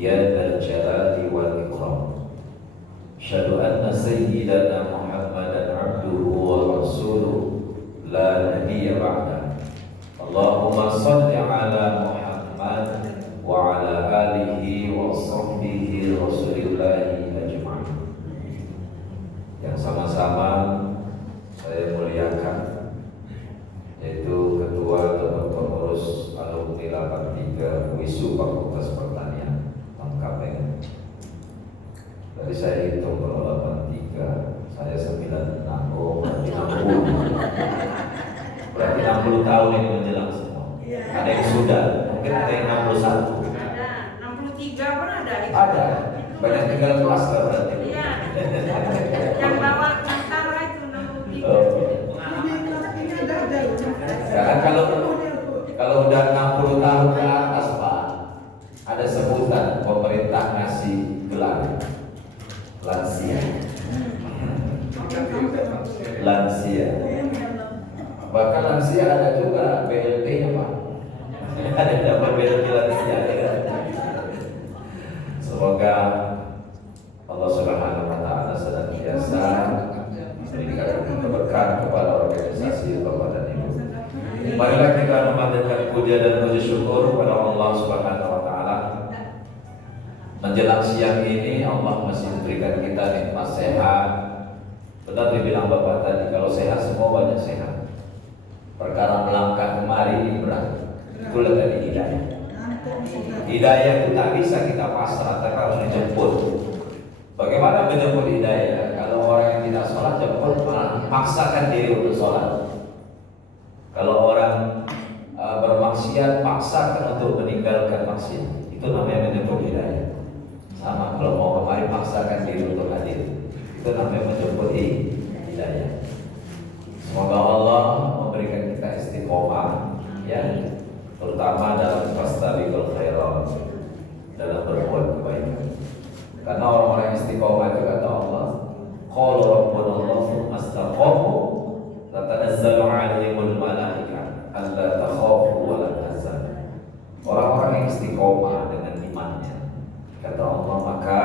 ya dzal jalali wal ikram. Asyhadu anna sayyidana Muhammadan abduhu wa rasuluhu la nabiyya ba'da. Allahumma shalli ala Muhammad wa ala alihi wa sahbihi rasulillahi ajma'in. Yang sama-sama saya muliakan, yaitu Ketua atau Pengurus Alumni 83 WISU Fakultas Pertanian Mangkapeng. Tadi saya hitung kalau 83, saya 96, berarti 60. Berarti 60 tahun ini menjelang semua. Ada yang sudah, mungkin ada yang 61. Ada, 63 pun ada. Ada, banyak tinggal kelas lah berarti. Iya. Yang bawa Nusantara itu 63. Karena kalau udah 60 tahun ke atas Pak, ada sebutan pemerintah ngasih gelar lansia. Lansia. Bahkan lansia ada juga BLT-nya Pak. Ada dapat BLT lansia ya. Semoga Allah Subhanahu wa taala senantiasa memberikan keberkahan kepada organisasi Bapak dan Ibu. Marilah kita memanjatkan puja dan puji syukur kepada Allah Subhanahu wa taala. Menjelang siang ini Allah masih memberikan kita nikmat sehat. Benar dibilang Bapak tadi, kalau sehat semua banyak sehat. Perkara melangkah kemari ini berat. Itulah tadi hidayah. Hidayah itu tak bisa kita pasrah, tapi harus dijemput. Bagaimana menjemput hidayah? Kalau orang yang tidak sholat, jemput, paksakan diri untuk sholat. Kalau orang bermaksiat, paksakan untuk meninggalkan maksiat. Itu namanya menjemput hidayah. Sama kalau mau kemari, paksakan diri untuk hadir. Itu namanya menjemput hidayah. Semoga Allah memberikan kita istiqomah, ya, terutama dalam fastabiqul khairat, dalam berbuat kebaikan. Karena orang-orang istiqomah itu kata Allah, qala rabbuna Allahu mastaqamu la tanazzalu 'alaihimul malaikah alla takhafu wa la tahzanu. Orang-orang yang istiqomah dengan imannya, kata Allah, maka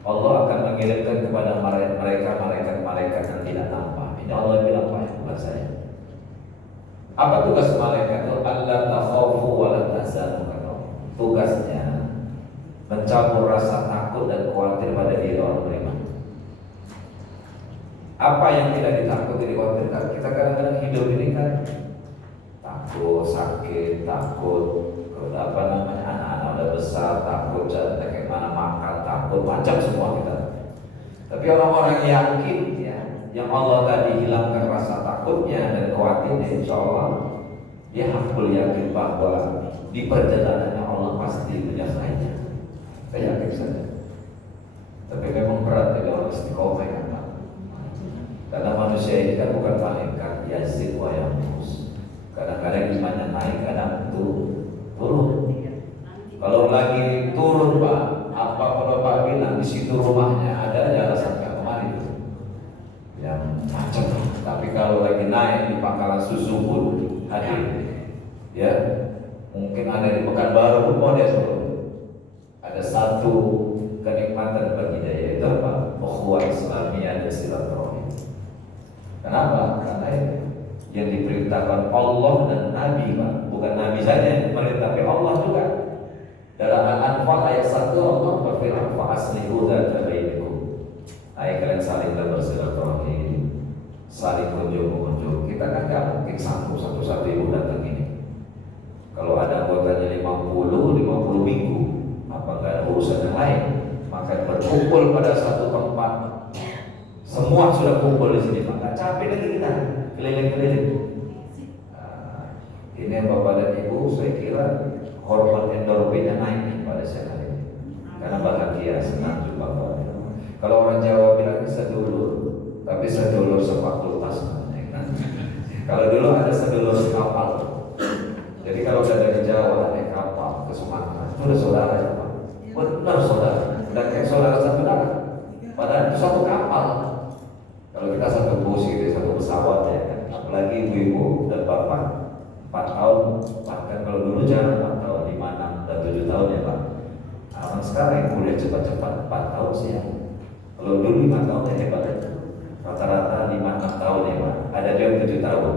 Allah akan mengirimkan kepada mereka malaikat yang tidak nampak. Ini Allah bilang kepada saya. Apa tugas malaikat itu? Alla takhafu wa la tahzanu. Tugasnya mencampur rasa takut dan khawatir pada diri orang beriman. Apa yang tidak ditakuti dikhawatirkan? Kita kadang-kadang hidup ini kan takut sakit, takut anak-anak udah besar, takut jalan kayak mana makan, takut macam semua kita. Tapi orang-orang yang yakin ya, yang Allah tadi hilangkan rasa takutnya dan khawatirnya, insya Allah dia hakul yakin bahwa di perjalanannya Allah pasti menyertainya. Saya yakin saja. Tapi memang berat jadi orang istiqomah kan Pak. Karena manusia ini kan bukan malaikat, yazid wa yanqus. Kadang-kadang imannya naik, kadang turun. Kalau lagi turun Pak, apa kalau Pak bilang di situ rumahnya ada aja alasan kemarin yang macam. Tapi kalau lagi naik di Pangkalan Susu pun hadir. Ya, mungkin ada di Pekanbaru pun mau dia turun. Ada satu kenikmatan bagi dia, yaitu apa? Ukhuwah Islamiyah dan silaturahim. Kenapa? Karena yang diperintahkan Allah dan Nabi Pak, bukan Nabi saja yang diperintah, tapi Allah juga. Dalam Al-Anfal ayat 1 Allah berfirman, fa aslihu dzata bainakum. Ayo kalian saling bersilaturahim, saling kunjung-kunjung. Kita kan nggak mungkin satu-satu ibu datang ini. Kalau ada anggotanya 50 minggu, apa nggak ada urusan yang lain? Maka berkumpul pada satu tempat, semua sudah kumpul di sini, maka capek lagi kita keliling-keliling. Ini Bapak dan Ibu, saya kira hormon endorfinnya naik pada saat ini, karena bahagia, senang jumpa Bapak. Kalau orang Jawa bilang sedulur, tapi sedulur sefakultas. Kalau dulu ada sedulur kapal. Jadi kalau udah dari Jawa naik kapal ke Sumatera, itu udah saudara ya Pak. Benar saudara, udah kayak saudara satu darah. Padahal itu satu kapal. Kalau kita satu bus gitu, satu pesawat ya kan. Apalagi ibu-ibu dan bapak 4 tahun, bahkan kalau dulu jarang 4 tahun, 5, 6, dan 7 tahun ya Pak. sekarang kuliah cepat-cepat 4 tahun sih ya. Kalau dulu 5 tahun ya hebat ya. Rata-rata 5-6 tahun ya Pak. Ada juga 7 tahun.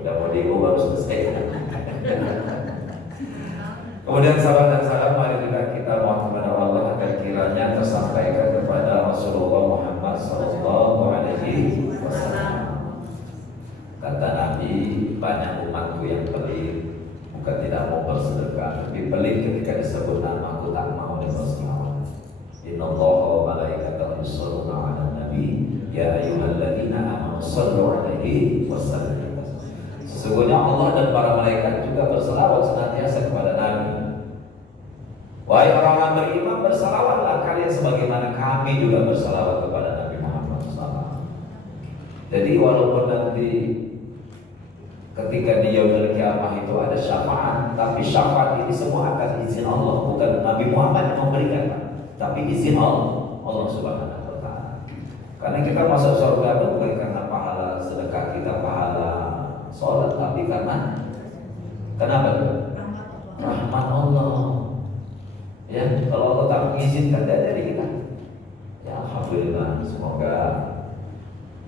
Udah mau digo baru selesai. Kemudian sahabat dan sahabat, mari juga kita mohon kepada Allah agar kiranya tersampaikan kepada Rasulullah Muhammad Sallallahu Alaihi Wasallam. Kata Nabi, banyak umatku yang pelit, bukan tidak mau bersedekah, tapi pelit ketika disebut nama aku tak mau bersedekah. Inna Allah wa malaikatahu yusholluna 'alan nabi ya ayyuhalladzina amanu shallu 'alaihi wa sallimu. Sesungguhnya Allah dan para malaikat juga berselawat senantiasa kepada Nabi. Wahai orang-orang beriman, berselawatlah kalian sebagaimana kami juga berselawat kepada Nabi Muhammad SAW. Jadi walaupun nanti ketika di yaumul kiamah itu ada syafaat, tapi syafaat ini semua akan izin Allah, bukan Nabi Muhammad yang memberikan, tapi izin Allah Subhanahu wa taala. Karena kita masuk surga bukan karena pahala sedekah kita, pahala sholat, tapi karena kenapa? Rahmat Allah. Ya, kalau Allah tak mengizinkan dari kita. Ya alhamdulillah, semoga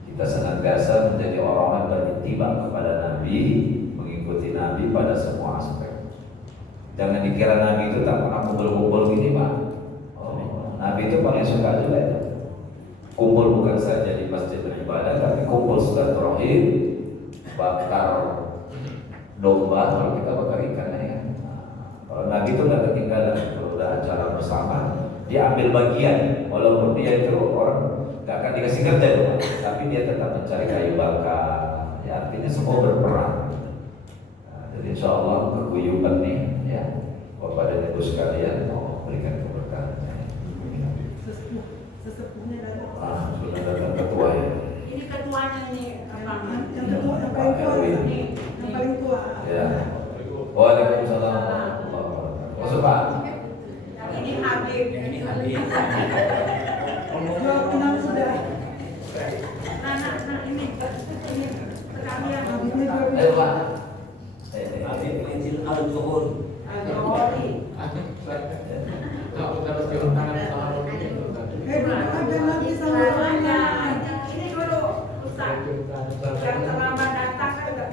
kita senantiasa menjadi orang yang beritiba kepada Nabi, mengikuti Nabi pada semua aspek. Jangan dikira Nabi itu tak pernah kumpul-kumpul gini Pak. Nabi itu paling suka juga itu. Kumpul bukan saja di masjid beribadah, tapi kumpul silaturahim, bakar domba kalau kita bakar ikan ya. Kalau Nabi itu nggak ketinggalan, kalau udah acara bersama, dia ambil bagian, walaupun dia itu orang nggak akan dikasih kerja doang, tapi dia tetap mencari kayu bakar. Ya, artinya semua berperan. Nah, jadi insya Allah keguyuban nih, ya, Bapak dan Ibu sekalian mau berikan keberkahan. Sesepuhnya datang. Sudah datang ketua ya. Ini ketuanya nih, Abang. Yang kedua, yang paling tua, yang paling tua. Ya. Waalaikumsalam. Masuk Pak. Yang ini Habib. Dua enam sudah. Nah, ini sekalian. Ini dua Ayo Pak. Habib Injil Al-Zuhur. Al-Zawari. Ada lagi sama Ini dulu Ustaz. Yang terlambat datang kan enggak.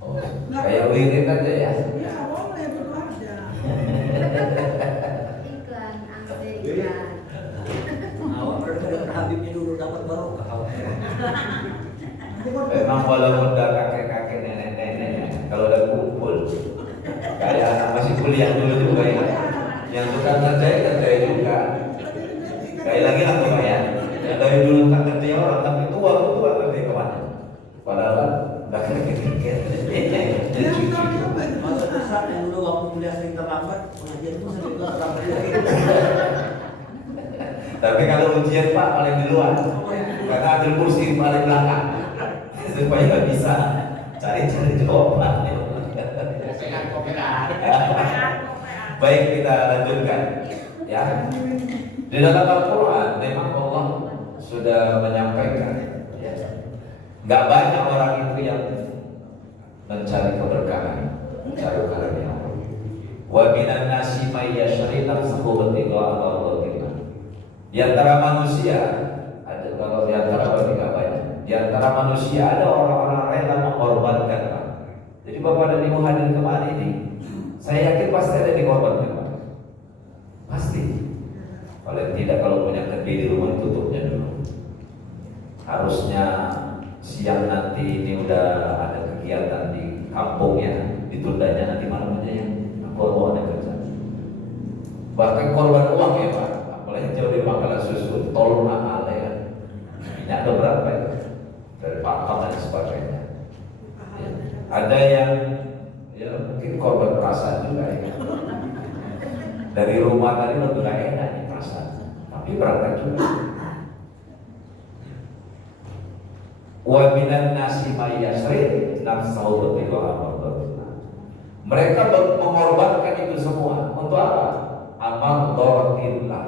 Oh, kayak wirid aja ya. Ya, boleh berdua ada. Iklan, angkringan. Awak pernah Habibnya dulu dapat barokah awak. Memang walaupun udah kakek-kakek nenek-nenek, kalau udah kumpul kayak anak masih kuliah dulu juga ya, yang tukang ngerjain juga. Kayak lagi lah Pak ya, yang dari dulu tak ngerjain orang, tapi tua ngerjain kemana? Padahal udah kakek-kakek. Jadi cucu. Masa besar yang dulu waktu kuliah sering terlambat, pengajian itu sering terlambat juga. Tapi kalau ujian Pak paling di luar, karena ambil kursi paling belakang, supaya bisa cari-cari jawaban. Baik, kita lanjutkan ya. Di dalam Al-Quran memang Allah sudah menyampaikan ya, nggak banyak orang itu yang mencari keberkahan, mencari karunia Allah. Wa minan nasi may yashri nafsahu ibtigha'a mardatillah. Di antara manusia ada, kalau di antara bertiga banyak. Di antara manusia ada orang-orang rela mengorbankan. Jadi Bapak dan Ibu hadir kemarin ini, saya yakin pasti ada dikorbankan Pak. Pasti. Kalau tidak, kalau punya kedai di rumah tutupnya dulu. Harusnya siang nanti ini udah ada kegiatan di kampungnya, ditundanya nanti malam aja ya. Aku mau ada kerja. Bahkan korban uang ya Pak. Apalagi jauh di Makalah Susu, tol mahal ya. Minyak ada berapa ya? Dari pakem dan sebagainya. Ya. Ada yang ya mungkin korban perasaan juga ya. Dari rumah tadi lebih gak enak nih perasaan, tapi berangkat juga. Wa minan nasi may yasri nafsahu ibtigha'a mardatillah. Mereka mengorbankan itu semua untuk apa? Amal mardatillah,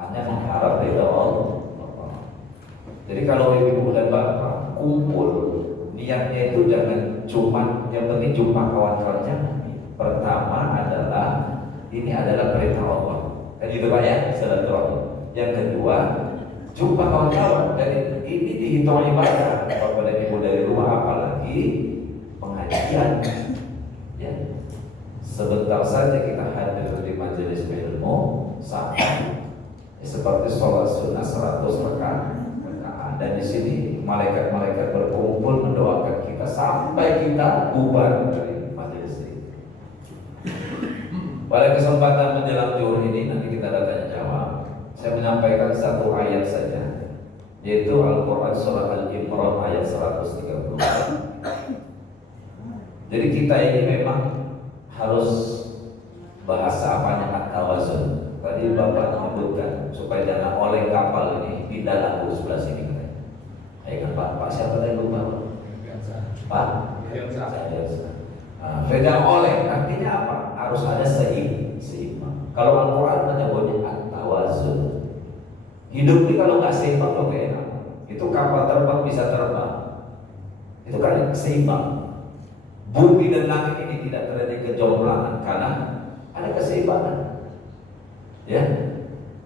hanya mengharap ridha Allah. Jadi kalau ibu dan bapak kumpul, niatnya itu jangan cuma yang penting jumpa kawan-kawannya. Pertama adalah ini adalah perintah Allah. Dan Itu Pak ya, silaturahmi. Yang kedua, jumpa kawan-kawan. Jadi ini dihitung ibadah. Bapak dan Ibu dari rumah, apalagi pengajian. Ya. Sebentar saja kita hadir di majelis ilmu sampai seperti sholat sunnah 100 rakaat. Dan di sini malaikat-malaikat berkumpul mendoakan kita sampai kita bubar dari majelis ini. Pada kesempatan menjelang zuhur ini nanti kita ada tanya jawab. Saya menyampaikan satu ayat saja, yaitu Al-Quran surah Al-Imran ayat 130. Jadi kita ini memang harus bahasa apanya at-tawazun. Tadi Bapak menyebutkan supaya jangan oleh kapal ini pindah lagu sebelah sini. Ayo kan Pak siapa tadi lupa? Pak? Beda oleh artinya apa? Harus ada seimbang. Kalau Al-Quran menyebutnya at-tawazun. Hidup ini kalau nggak seimbang lo kayak enak. Itu kapal terbang bisa terbang. Itu kan seimbang. Bumi dan langit ini tidak terjadi kejomplangan karena ada keseimbangan. Ya,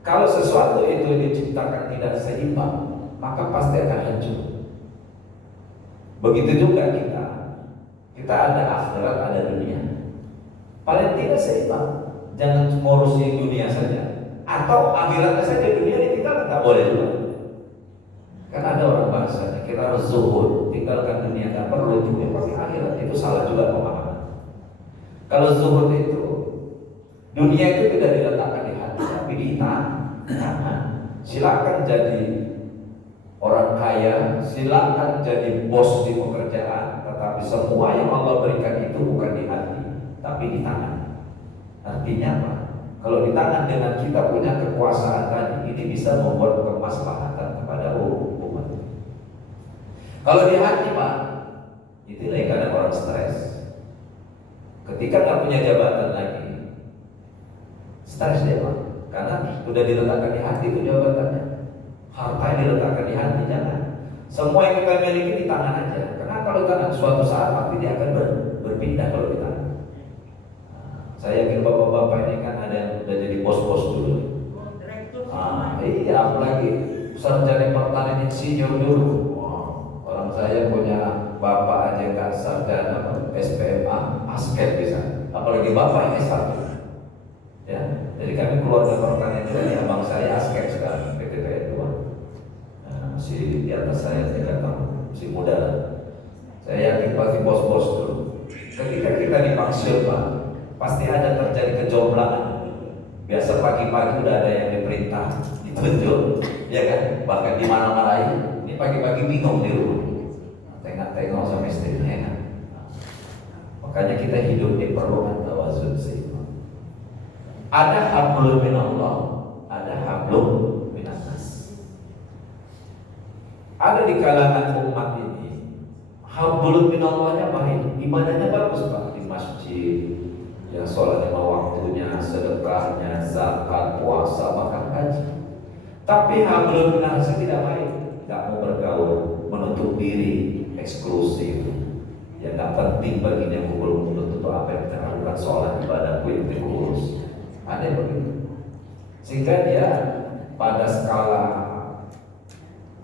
kalau sesuatu itu diciptakan tidak seimbang, maka pasti akan hancur. Begitu juga kita ada akhirat, ada dunia. Paling tidak seimbang. Jangan ngurusi dunia saja, atau akhiratnya saja, dunia ditinggalkan tak boleh juga. Karena ada orang bahasanya kita harus zuhud, tinggalkan dunia, tak perlu juga pakai akhirat. Itu salah juga pemahaman. Kalau zuhud itu dunia itu tidak diletakkan di hati, tapi di tangan. Silakan jadi orang kaya, silakan jadi bos di pekerjaan, tetapi semua yang Allah berikan itu bukan di hati, tapi di tangan. Artinya apa? Kalau di tangan dengan kita punya kekuasaan tadi, ini bisa membuat kemaslahatan kepada umat. Kalau di hati Pak, itulah yang kadang orang stres. Ketika nggak punya jabatan lagi, stres dia Pak, karena sudah diletakkan di hati itu jabatannya. Harta yang diletakkan di hati, jangan. Semua yang kita miliki di tangan aja. Karena kalau di tangan suatu saat pasti dia akan berpindah kalau di tangan. Saya yakin bapak-bapak ini kan ada yang udah jadi bos-bos dulu. Iya, apalagi sarjana pertanian insinyur dulu. Orang saya punya bapak aja nggak sarjana SPMA, asket bisa. Apalagi bapak ini S1. Ya, jadi kami keluarga pertanian dari abang saya asket sekarang, PTPN 2. Masih di atas saya 3 tahun, masih muda. Saya yakin pasti bos-bos dulu. Ketika kita dipanggil Pak, pasti ada terjadi kejomblangan. Biasa pagi-pagi udah ada yang diperintah, ditunjuk, ya kan? Bahkan dimarah-marahin. Ini pagi-pagi bingung di rumah. Tengok-tengok sama istrinya, ya kan? Makanya kita hidup di perluan tawazun seimbang. Ada hablum minallah, ada hablum minannas. Ada di kalangan umat ini hablum minallahnya baik, ibadahnya bagus Pak, di masjid, ya sholat 5 waktunya, sedekahnya, zakat, puasa, bahkan haji. Tapi hablum minannasnya tidak baik, tidak mau bergaul, menutup diri, eksklusif. Ya nggak penting baginya kumpul untuk apa yang kita lakukan, sholat, ibadah, yang diurus. Ada yang begitu. Sehingga dia pada skala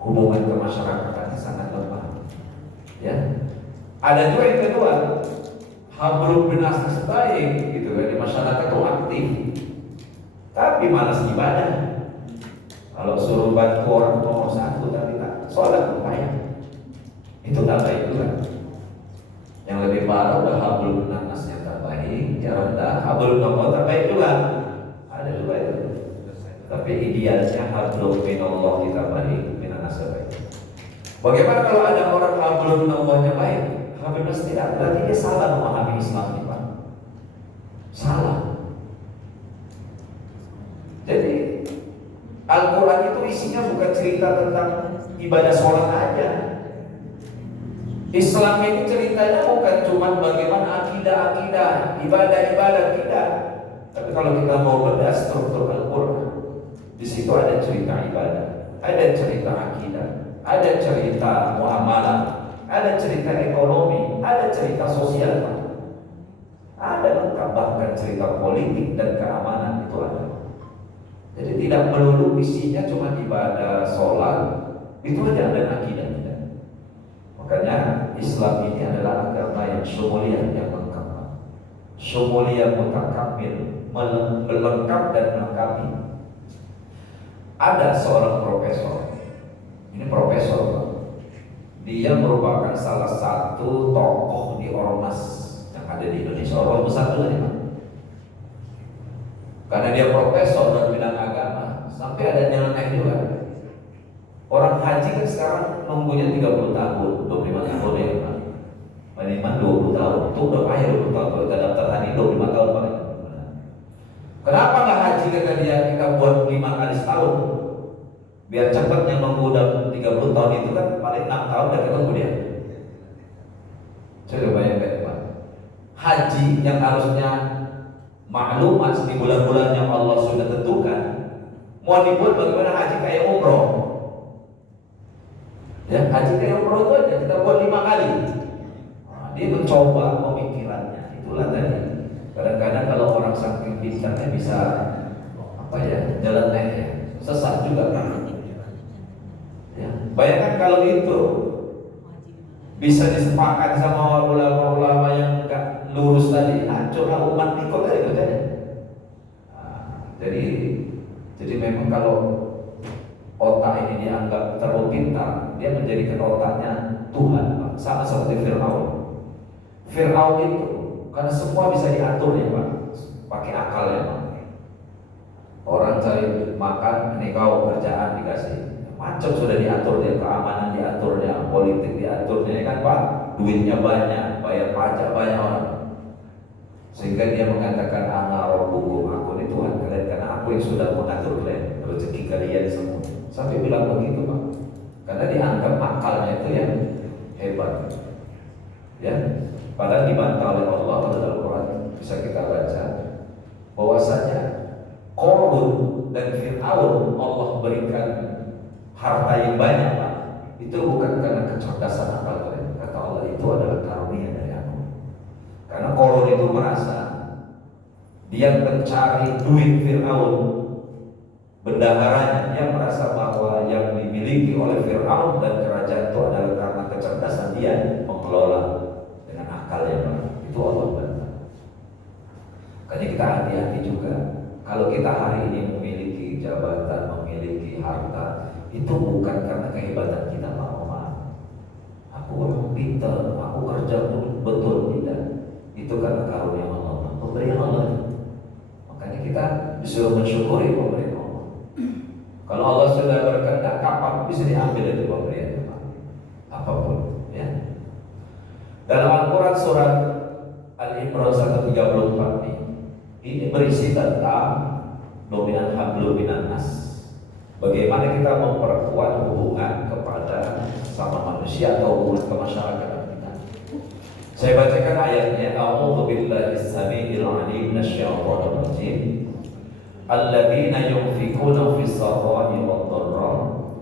hubungan kemasyarakatan sangat lemah. Ya. Ada juga yang kedua, hablum minannas baik gitu kan, di masyarakat itu aktif. Tapi malas ibadah. Kalau suruh bantu orang nomor 1 tapi tak sholat lumayan. Itu tak baik juga. Yang lebih parah udah hablum minannasnya tak baik, ya rendah, hablum minallah tak baik juga. Ada juga itu. Tapi idealnya hablum minallah kita baik. Bagaimana kalau ada orang hablum minallahnya baik, hablum minannas tidak? Berarti dia salah memahami Islam ini Pak. Salah. Jadi Al-Quran itu isinya bukan cerita tentang ibadah sholat aja. Islam ini ceritanya bukan cuma bagaimana akidah-akidah, ibadah-ibadah, tidak. Tapi kalau kita mau bedah struktur Al-Quran, di situ ada cerita ibadah, ada cerita akidah, ada cerita muamalah, ada cerita ekonomi, ada cerita sosial, ada lengkap, bahkan cerita politik dan keamanan itu ada. tidak melulu isinya cuma ibadah, sholat, itu aja dan akidah tidak. Makanya Islam ini adalah agama yang syumuliyah, yang lengkap. Syumuliyah mutakamil, melengkap dan melengkapi. Ada seorang profesor, ini profesor, Pak. Dia merupakan salah satu tokoh di ormas yang ada di Indonesia. Ormas besar juga nih, Pak. Karena dia profesor dalam bidang agama, sampai ada nyeleneh juga. Orang haji kan sekarang nunggunya 30 tahun, 25 tahun ya, Pak. Minimal 20 tahun. Itu udah payah 20 tahun. Kalau kita daftar haji 25 tahun paling. Kenapa nggak haji kata dia, kita buat 5 kali setahun? Biar cepat, yang nunggu udah 30 tahun itu kan paling 6 tahun udah ketemu dia. Coba bayangkan, Pak. Haji yang harusnya maklumat di bulan-bulan yang Allah sudah tentukan, mau dibuat bagaimana haji kayak umroh. Ya, haji kayak umroh itu aja kita buat 5 kali. Nah, dia mencoba pemikirannya. Itulah tadi. Kadang-kadang kalau orang saking pintarnya bisa apa ya, jalan ya, sesat juga kan. Ya, bayangkan kalau itu bisa disepakati sama ulama-ulama yang enggak lurus tadi, hancurlah umat ikut tadi kerjanya. Nah, jadi memang kalau otak ini dianggap terlalu pintar, dia menjadikan otaknya Tuhan, Pak. Sama seperti Fir'aun. Fir'aun itu karena semua bisa diatur ya, Pak, pakai akal ya, Pak. Orang cari makan, ini kau kerjaan dikasih, macam sudah diatur dia, keamanan diaturnya, politik diaturnya, ya kan, Pak? Duitnya banyak, bayar pajak banyak orang. Sehingga dia mengatakan ana rabbukum, aku ini Tuhan kalian, karena aku yang sudah mengatur kalian, rezeki kalian semua. Sampai bilang begitu, Pak. Karena dianggap akalnya itu yang hebat. Ya, padahal dibantah oleh Allah dalam Quran, bisa kita baca bahwasanya Qarun dan Fir'aun Allah berikan harta yang banyak, Pak. Itu bukan karena kecerdasan akal kalian, kata Allah, itu adalah karunia dari aku. Karena Qarun itu merasa dia mencari duit Fir'aun, bendaharanya, dia merasa bahwa yang dimiliki oleh Fir'aun dan kerajaan itu adalah karena kecerdasan dia mengelola dengan akalnya, Pak. Itu Allah bantah. Makanya kita hati-hati juga. Kalau kita hari ini memiliki jabatan, memiliki harta, itu bukan karena kehebatan kita, Pak. Aku orang pintar, aku kerja betul, tidak. Itu karena karunia Allah, pemberian Allah. Makanya kita disuruh mensyukuri pemberian Allah. Kalau Allah sudah berkehendak, kapan bisa diambil dari pemberian Allah? Apapun, ya. Dalam Al-Quran surat Al-Imran 134 ini berisi tentang dominan hablum minan nas. Bagaimana kita memperkuat hubungan kepada sama manusia atau hubungan kemasyarakatan kita. Saya bacakan ayatnya. A'udzu billahi as-sami'il 'alim minasyaitonir rajim. Alladzina yunfikuna fis sarra'i wad dharra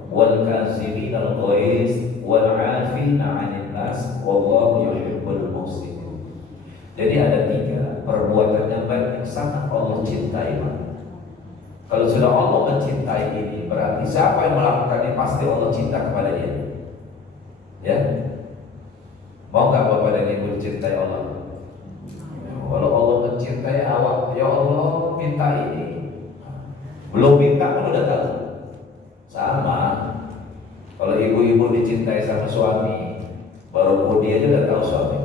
wal kazimina al-ghaiz wal 'afina 'anil nas wallahu yuhibbul muhsinin. Jadi ada 3 perbuatan yang baik yang sangat Allah cintai, Pak. Kalau sudah Allah mencintai ini, berarti siapa yang melakukannya pasti Allah cinta kepada dia. Ya, mau nggak Bapak dan Ibu cintai Allah? Kalau Allah mencintai awak, ya Allah minta ini, belum minta kan udah tahu. Sama. Kalau ibu-ibu dicintai sama suami, baru kudi aja udah tahu suami.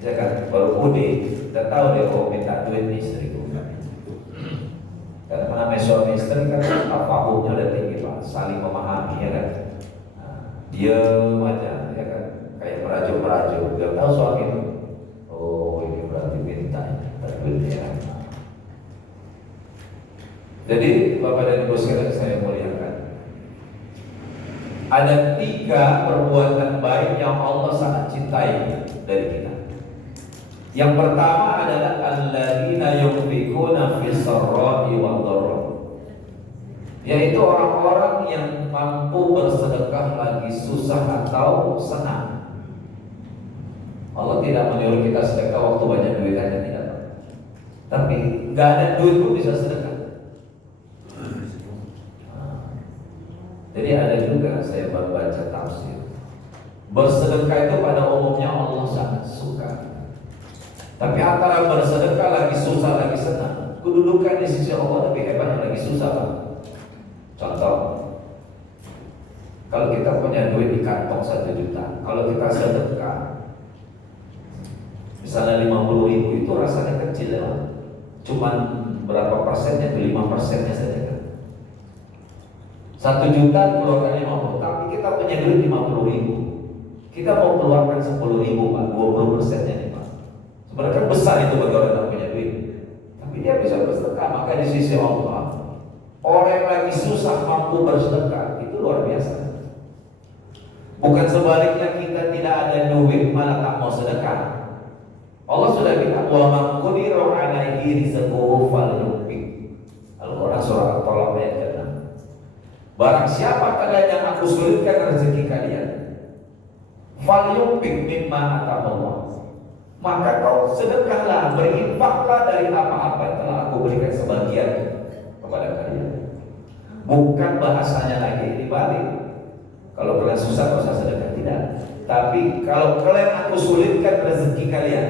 Ya kan, baru kudi udah tahu dia mau minta duit istriku. Karena namanya suami istri kan tafahumnya udah tinggi, Pak, saling memahami, ya kan. Nah, diam aja, ya kan, kayak merajuk-merajuk, dia tahu suami itu. Oh, ini berarti minta duitnya, ya kan. Jadi Bapak dan Ibu sekalian saya muliakan, ada 3 perbuatan baik yang Allah sangat cintai dari kita. Yang pertama adalah alladzina yunfikuna fis sarra'i wad dharra, yaitu orang-orang yang mampu bersedekah lagi susah atau senang. Allah tidak menyuruh kita sedekah waktu banyak duit aja, tidak. Tapi nggak ada duit pun bisa sedekah. Jadi ada juga saya baca tafsir, bersedekah itu pada umumnya Allah sangat suka. Tapi antara bersedekah lagi susah lagi senang, kedudukan di sisi Allah lebih hebat yang lagi susah, Pak. Contoh, kalau kita punya duit di kantong 1 juta, kalau kita sedekah misalnya 50.000, itu rasanya kecil ya, cuman berapa persennya, 5% saja kan. 1 juta keluarkan 50, tapi kita punya duit 50.000, kita mau keluarkan 10.000, Pak, 20%-nya nih, Pak. Sebenarnya kan besar itu bagi orang yang punya duit, tapi dia bisa bersedekah. Maka di sisi Allah, orang yang lagi susah mampu bersedekah, itu luar biasa. Bukan sebaliknya, kita tidak ada duit malah tak mau sedekah. Allah sudah bilang, wa man qudira alaihi rizquhu falyunfiq. Al-Qur'an surah At-Talaq ayat 6. Barang siapa kalian yang aku sulitkan rezeki kalian, falyunfiq mimma atamallah, maka kau sedekahlah, berinfaklah dari apa-apa yang telah aku berikan sebagian kepada kalian. Bukan bahasanya lagi dibalik, kalau kalian susah kau usah sedekah, tidak. Tapi kalau kalian aku sulitkan rezeki kalian,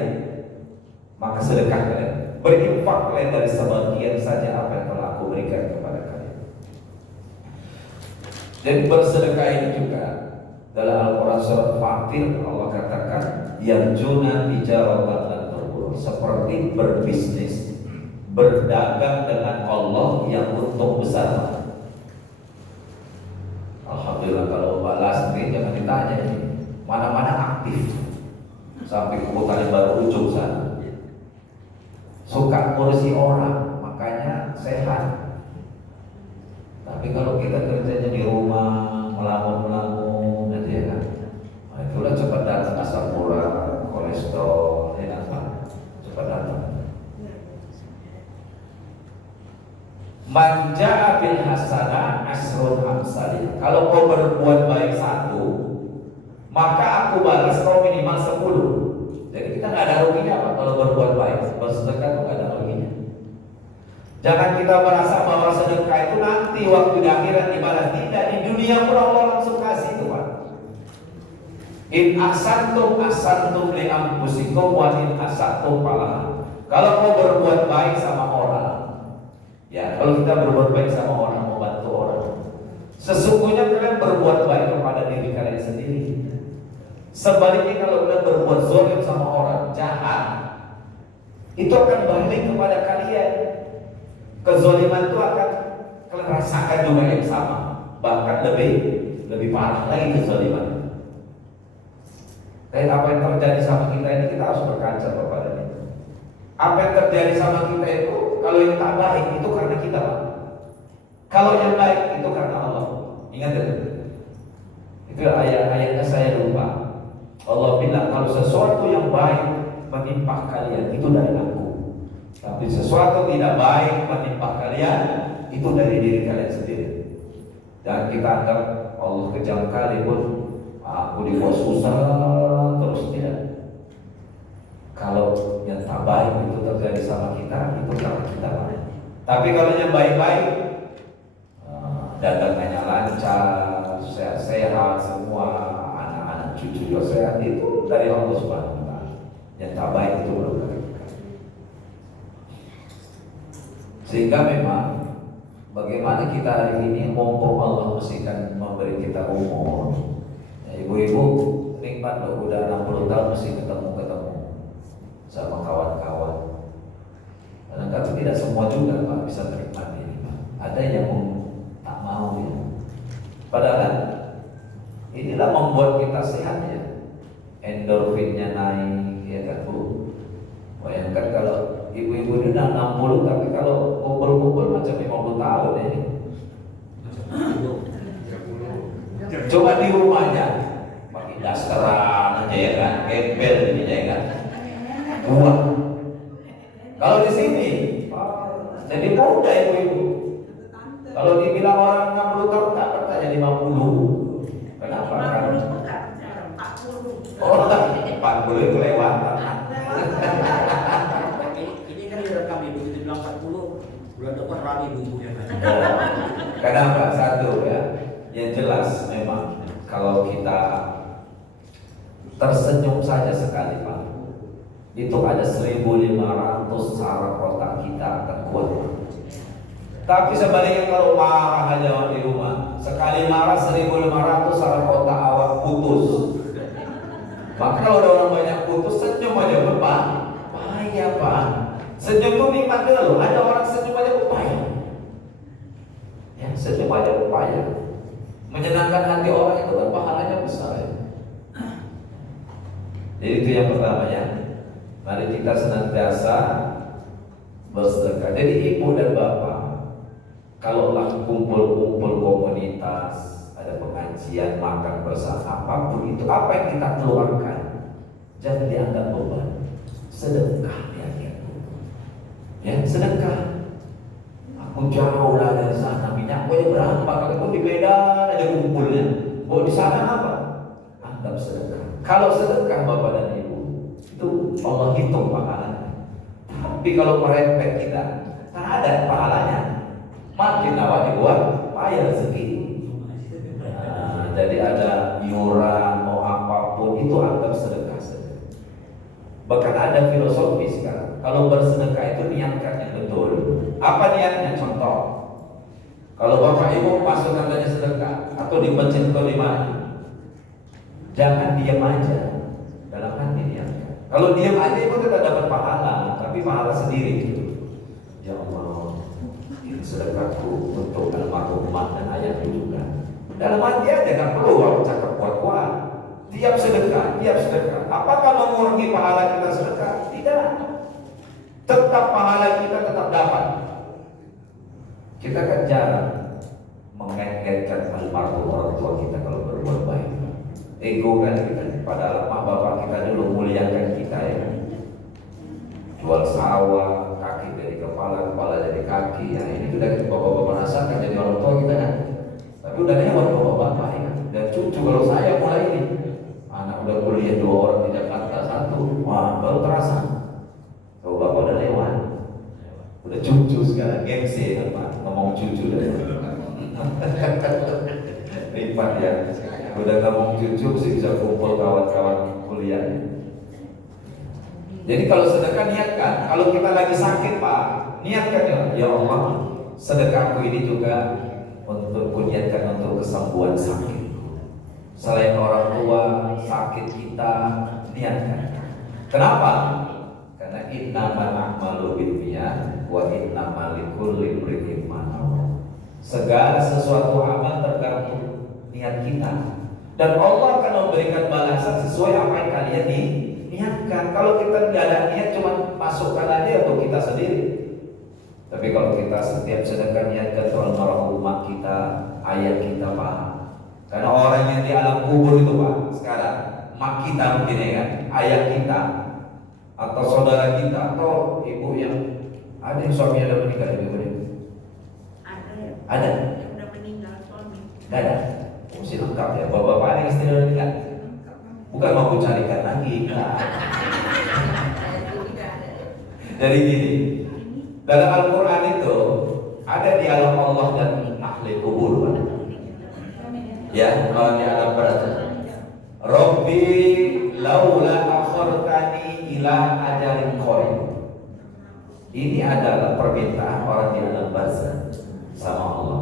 maka sedekah kalian, berinfak kalian dari sebagian saja apa yang telah aku berikan kepada kalian. Dan bersedekah ini juga dalam Al-Quran surat Fatir, Allah katakan yarjuna tijaratan lan turbuh, seperti berbisnis, berdagang dengan Allah yang untung besar. Alhamdulillah, kalau balas ini jangan ditanya ini, mana-mana aktif sampai ke Kota Baru ujung sana. Suka ngurusi orang, makanya sehat. Tapi kalau kita kerjanya di rumah, melamun-melamun, gitu ya kan, nah, itulah cepat datang asam urat, kolesterol, ya kan, cepat datang. Manja bil hasanah asrul amsalih. Kalau kau berbuat baik 1, maka aku balas kau minimal 10. Jadi kita nggak ada ruginya, Pak, kalau berbuat baik. Bersedekah itu nggak ada ruginya. Jangan kita merasa bahwa sedekah itu nanti waktu di akhirat dibalas. Tidak, di dunia pun Allah langsung kasih itu, Pak. In ahsantum ahsantum li anfusikum wa in asatum falaha. Kalau kau berbuat baik sama orang, ya, kalau kita berbuat baik sama orang, membantu orang, sesungguhnya kalian berbuat baik kepada diri kalian sendiri. Sebaliknya kalau kalian berbuat zalim sama orang, jahat, itu akan balik kepada kalian. Kezaliman itu akan kalian rasakan juga yang sama, bahkan lebih parah lagi kezaliman. Dan apa yang terjadi sama kita ini, kita harus berkaca kepadanya. Apa yang terjadi sama kita itu, kalau yang tak baik itu karena kita, Pak. Kalau yang baik itu karena Allah. Ingat itu. Itu ayat-ayatnya saya lupa. Allah bilang kalau sesuatu yang baik menimpa kalian itu dari aku, tapi sesuatu tidak baik menimpa kalian itu dari diri kalian sendiri. Dan kita anggap Allah kejam kali pun, aku dibuat susah terus, tidak. Kalau yang tak baik itu terjadi sama kita, itu karena kita baik. Tapi kalau yang baik-baik, dagangannya lancar, sehat semua, anak-anak cucu juga sehat, itu dari Allah Subhanahu wa Ta'ala. Yang tak baik itu belum dari kita. Sehingga memang bagaimana kita hari ini, mumpung Allah mestikan memberi kita umur, ya, ibu-ibu nikmat loh, udah 60 tahun mesti ketemu sama kawan-kawan. Kadang-kadang tidak semua juga, Pak, bisa menikmati ini, Pak. Ada yang tak mau ya. Padahal inilah membuat kita sehat ya. Endorfinnya naik, ya kan, Bu. Bayangkan kalau ibu-ibu ini udah 60, tapi kalau kumpul-kumpul macam 50 tahun ya. Coba di rumahnya pakai dasteran aja ya kan, gembel ini ya kan. Buat. Kalau di sini jadi muda ibu-ibu. Kalau dibilang orang 60 tahun tak percaya 50. Kenapa? Kan? 40. Oh, 40 itu lewat. Ini kan direkam ibu, itu bilang 40, bulan depan rame ibu-ibu yang lain. Kenapa? Satu ya, Ya jelas memang kalau kita tersenyum saja sekali Pak, itu ada 1.500 saraf otak kita akan kuat. Tapi sebaliknya kalau marah aja di rumah, sekali marah 1.500 saraf otak awak putus. Maka kalau ada orang banyak putus, senyum aja Pak, bahaya Pak. Senyum itu nikmat dulu. Ada orang senyum aja upaya. Ya, senyum aja upaya. Menyenangkan hati orang itu kan pahalanya besar ya. Jadi itu yang pertama ya. Mari kita senantiasa bersedekah. Jadi ibu dan bapak, kalaulah kumpul-kumpul komunitas, ada pengajian, makan bersama, apapun itu, apa yang kita keluarkan, jangan dianggap beban. Sedekah ya, sedekah. Aku jauh lah dari sana, minyak gue berapa kali pun di Medan aja kumpulnya. Oh di sana apa? Anggap sedekah. Kalau sedekah bapak dan ibu, itu Allah hitung pahalanya. Tapi kalau merepek kita, tak ada pahalanya. Makin awak dibuat payah segini. Nah, jadi ada iuran mau apapun itu anggap sedekah saja. Bahkan ada filosofi sekarang. Kalau bersedekah itu niatkan yang betul. Apa niatnya? Contoh, kalau bapak ibu masuk katanya sedekah atau di masjid atau di mana, jangan diam aja. Dalam hati niatkan. Kalau diam aja itu tetap dapat pahala, tapi pahala sendiri. Ya Allah, ini sedekahku untuk almarhum dan ayahku juga. Dalam hati aja, nggak perlu aku cakap kuat-kuat. Tiap sedekah, tiap sedekah. Apakah mengurangi pahala kita sedekah? Tidak. Tetap pahala kita tetap dapat. Kita kan jarang mengaitkan almarhum orang tua kita kalau berbuat baik. Ego kan kita. Padahal mak bapak kita dulu muliakan kita ya. Jual sawah, kaki dari kepala, kepala dari kaki. Ya ini sudah kita bapak-bapak rasakan jadi orang tua kita kan. Tapi udah lewat bapak-bapak ya. Dan cucu kalau saya mulai ini. Anak udah kuliah 2 orang di Jakarta 1, wah baru terasa. Kalau bapak udah lewat, udah cucu sekarang, gengsi kan Pak, ngomong cucu dari lipat ya. Udah ngomong cucu sih bisa kumpul kawan-kawan kuliah. Jadi kalau sedekah niatkan, kalau kita lagi sakit Pak, niatkan ya Allah, sedekahku ini juga untuk niatkan untuk kesembuhan sakit. Selain orang tua, sakit kita, niatkan. Kenapa? Karena innamal a'malu binniyat wa innamal likulli imri'in ma nawa. Segala sesuatu amal tergantung niat kita. Dan Allah akan memberikan balasan sesuai apa yang kalian niatkan. Kalau kita tidak ada niat, cuma masukkan aja untuk kita sendiri. Tapi kalau kita setiap sedekah niatkan untuk almarhum kita, ayah kita Pak. Karena orang yang di alam kubur itu Pak, sekarang mak kita mungkin ya kan, ayah kita atau saudara kita atau ibu yang ada yang suaminya udah meninggal ibu ini. Ada. Yang udah meninggal suami. Gak ada. Mesti lengkap ya. Bapak-bapak ada yang istri udah meninggal. Bukan mau aku carikan lagi. Nah. Jadi gini, dalam Al-Quran itu ada dialog Allah dan ahli kubur Pak. Ya, kalau di alam berat. Rabbi laula akhartani ila ajalin qarib. Ini adalah permintaan orang di alam barzah sama Allah.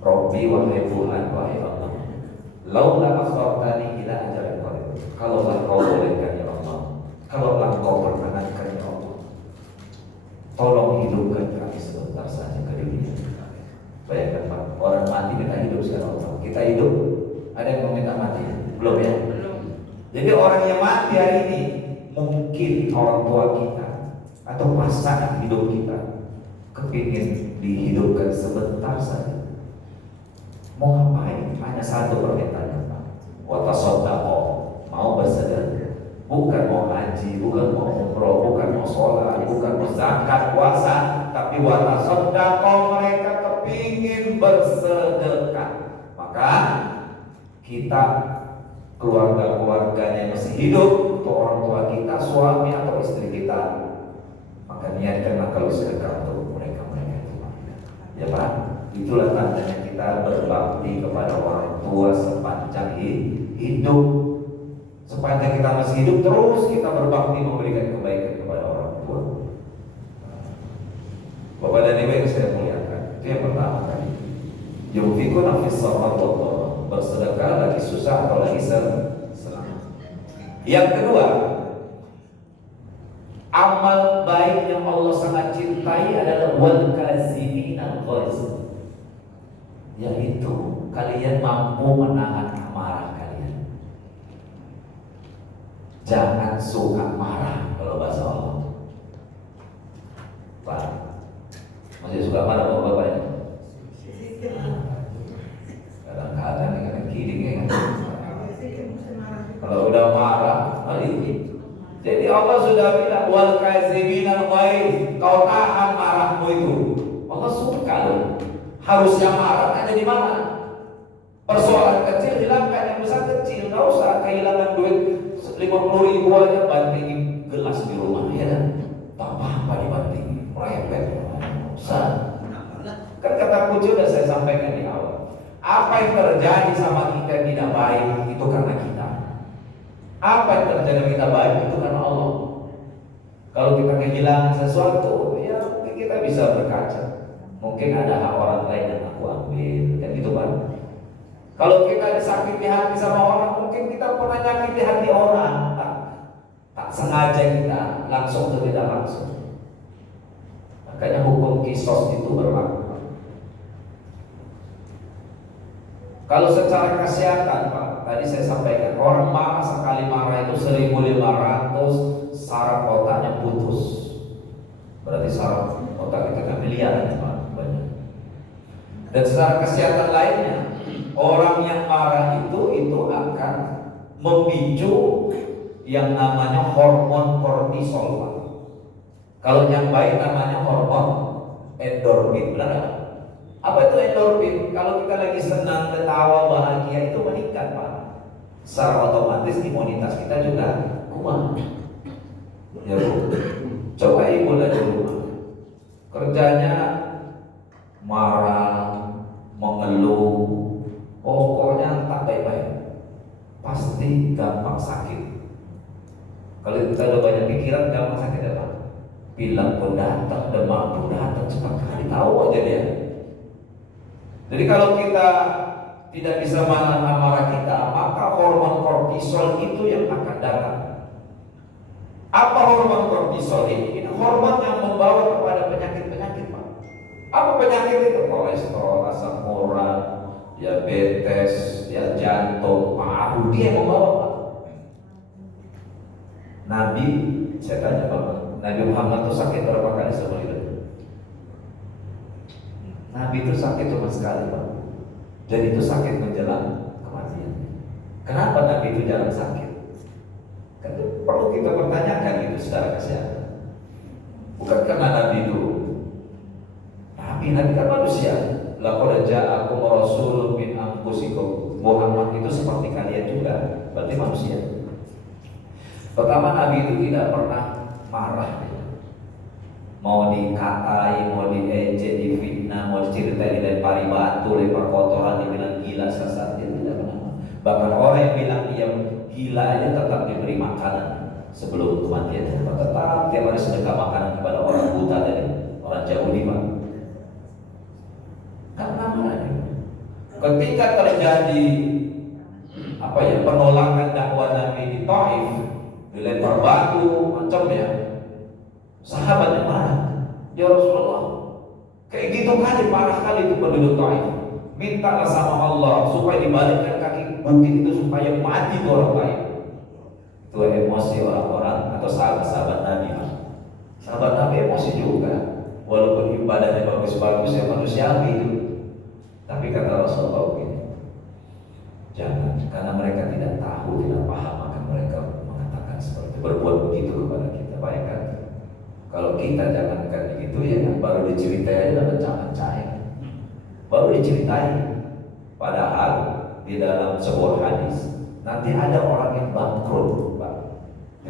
Rabbi wahai Tuhan, wahai Allah, laula akhartani ila ajalin qarib. Kalaulah kau bolehkan ya Allah, kalaulah kau perkenankan ya Allah, tolong hidupkan kami sebentar saja ke dunia. Bayangkan Pak, orang mati kita hidup sekarang Allah. Kita hidup, ada yang meminta mati? Belum ya? Belum. Jadi orang yang mati hari ini mungkin orang tua kita atau pasangan hidup kita kepingin dihidupkan sebentar saja. Mau ngapain? Hanya satu permintaannya Pak. Wa tasaddaqo, mau bersedekah. Bukan mau haji, bukan mau umroh, bukan mau sholat, bukan mau zakat, puasa, tapi wa tasaddaqo, mereka kepingin bersedekah. Maka kita keluarga-keluarganya yang masih hidup, untuk orang tua kita, suami atau istri kita, maka niatkanlah kalau sedekah untuk mereka itu Pak. Ya Pak, itulah tandanya kita kita berbakti kepada orang tua sepanjang hidup. Sepanjang kita masih hidup terus kita berbakti memberikan kebaikan kepada orang tua. Bapak dan Ibu yang saya muliakan, itu yang pertama kali. Yunfikuna fis sarra'i wad dharra, bersedekah lagi susah atau lagi senang. Yang kedua, amal baik yang Allah sangat cintai adalah wal kazimin al-ghaiz, yaitu kalian mampu menahan amarah kalian. Jangan suka marah kalau bahasa Allah. Pak, masih suka marah bapak-bapak ini? Kadang-kadang dengan kidding ya kan. Kalau udah marah, jadi Allah sudah bilang wal kazimin al-ghaiz, kau tahan marahmu itu. Allah suka loh. Harusnya marah ada di mana? Persoalan kecil hilangkan, yang besar kecil. Nggak usah kehilangan duit 50.000 aja banting gelas di rumah, ya kan? Tak apa-apa dibanting, merepet. Usah. Kan kata kunci udah saya sampaikan di awal. Apa yang terjadi sama kita yang tidak baik itu karena kita. Apa yang terjadi kita baik itu karena Allah. Kalau kita kehilangan sesuatu, ya mungkin kita bisa berkaca. Mungkin ada hak orang lain yang aku ambil, kan gitu kan. Kalau kita disakiti hati sama orang, mungkin kita pernah nyakiti hati orang, tak sengaja kita langsung atau tidak langsung. Makanya hukum kisos itu berlaku. Kalau secara kesehatan, Pak, tadi saya sampaikan, orang marah sekali marah itu 1.500 saraf otaknya putus. Berarti saraf otak kita kan miliaran, Pak, banyak. Dan secara kesehatan lainnya, orang yang marah itu akan memicu yang namanya hormon kortisol, Pak. Kalau yang baik namanya hormon endorfin, benar nggak? Apa itu endorfin? Kalau kita lagi senang, ketawa, bahagia itu meningkat, Pak. Secara otomatis imunitas kita juga kuat. Ya Bu, coba ibu dari rumah, kerjanya marah, mengeluh, pokoknya tak baik-baik, pasti gampang sakit. Kalau kita udah banyak pikiran, gampang sakit apa? Bilang pun datang, demam pun datang, cepat kali tahu aja dia. Jadi kalau kita tidak bisa menahan amarah kita, maka hormon kortisol itu yang akan datang. Apa hormon kortisol ini? Ini hormon yang membawa kepada penyakit-penyakit, Pak. Apa penyakit itu? Kolesterol, asam urat, diabetes, ya jantung, paru, dia yang membawa, Pak. Nabi, saya tanya Pak, Nabi Muhammad itu sakit berapa kali seumur hidup? Nabi itu sakit cuma sekali, Pak. Dan itu sakit menjelang kematian. Kenapa Nabi itu jarang sakit? Kan itu perlu kita pertanyakan itu secara kesehatan. Bukan karena Nabi itu Nabi kan manusia. Laqad ja'akum rasulun min anfusikum. Muhammad itu seperti kalian juga, berarti manusia. Pertama, Nabi itu tidak pernah marah. Mau dikatai, mau diejek, difitnah, mau diceritain dilempari batu, lempar kotoran, dibilang gila, sesat, dia tidak pernah. Bahkan orang yang bilang dia gila aja tetap diberi makanan sebelum kematian. Tetap tiap hari sedekah makanan kepada orang buta dan orang jauh di mana. Karena marah dia. Ketika terjadi penolakan dakwah Nabi di Taif, dilempar batu, macam ya. Sahabatnya marah, ya Rasulullah, kayak gitu kali parah kali itu penduduk Taif. Mintalah sama Allah supaya dibalikkan kaki bukit itu supaya mati tuh orang Taif. Itu emosi orang-orang atau sahabat-sahabat Nabi. Sahabat Nabi emosi juga, walaupun ibadahnya bagus-bagus ya manusiawi itu. Tapi kata Rasulullah begini, jangan, karena mereka tidak tahu, tidak paham, maka mereka mengatakan seperti itu, berbuat begitu kepada kita. Baik kan? Kalau kita jangankan begitu ya, baru diceritain aja udah pecah-pecah. Baru diceritain. Padahal di dalam sebuah hadis nanti ada orang yang bangkrut, Pak,